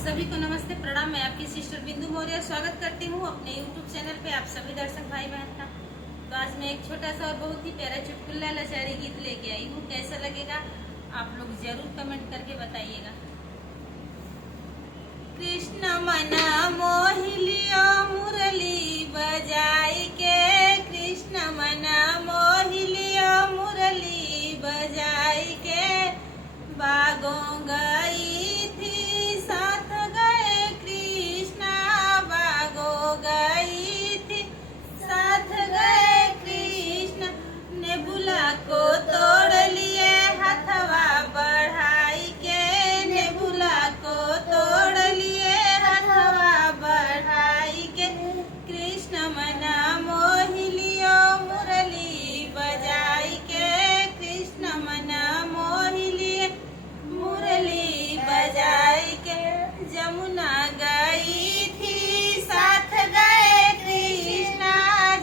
सभी को नमस्ते प्रणाम। मैं आपकी सिस्टर बिंदु मौर्य स्वागत करती हूँ अपने यूट्यूब चैनल पे आप सभी दर्शक भाई बहन का। तो आज मैं एक छोटा सा और बहुत ही प्यारा चुटकुला लाचारी गीत लेके आई हूँ। कैसा लगेगा आप लोग जरूर कमेंट करके बताइएगा। कृष्ण मना मोहिलियो मुरली बजाई के, कृष्ण मना मोहिलियो मुरली बजाई के, बागों गई थी साथ गए कृष्णा, बागों गई थी साथ गए कृष्ण, नेबुला को तोड़ लिए हथवा बढ़ाई के, नेबुला को तोड़ लिए हथवा बढ़ाई के, कृष्ण मना मोहिलियो मुरली बजाई के, कृष्ण मना मोहिलियो मुरली बजाई के, जमुना गई थी साथ गए कृष्णा,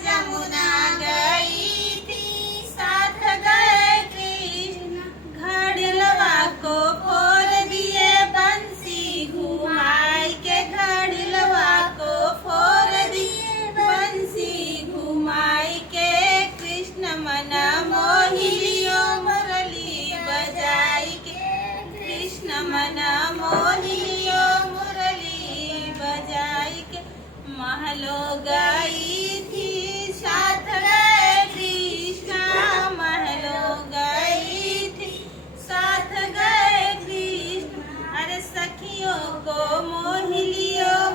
जमुना गई थी साथ गए कृष्ण, घड़िलवा को फोड़ दिए बंसी घुमाई के, घड़िलवा को फोड़ दिए बंसी घुमाई के, कृष्ण मना मोहिलियो मुरली बजाई के, कृष्ण मना मोहिलियो मुरली बजाई के, महलो गई थी साथ गए कृष्णा, महलो गई थी साथ गए कृष्ण, अरे सखियों को मोहिलियो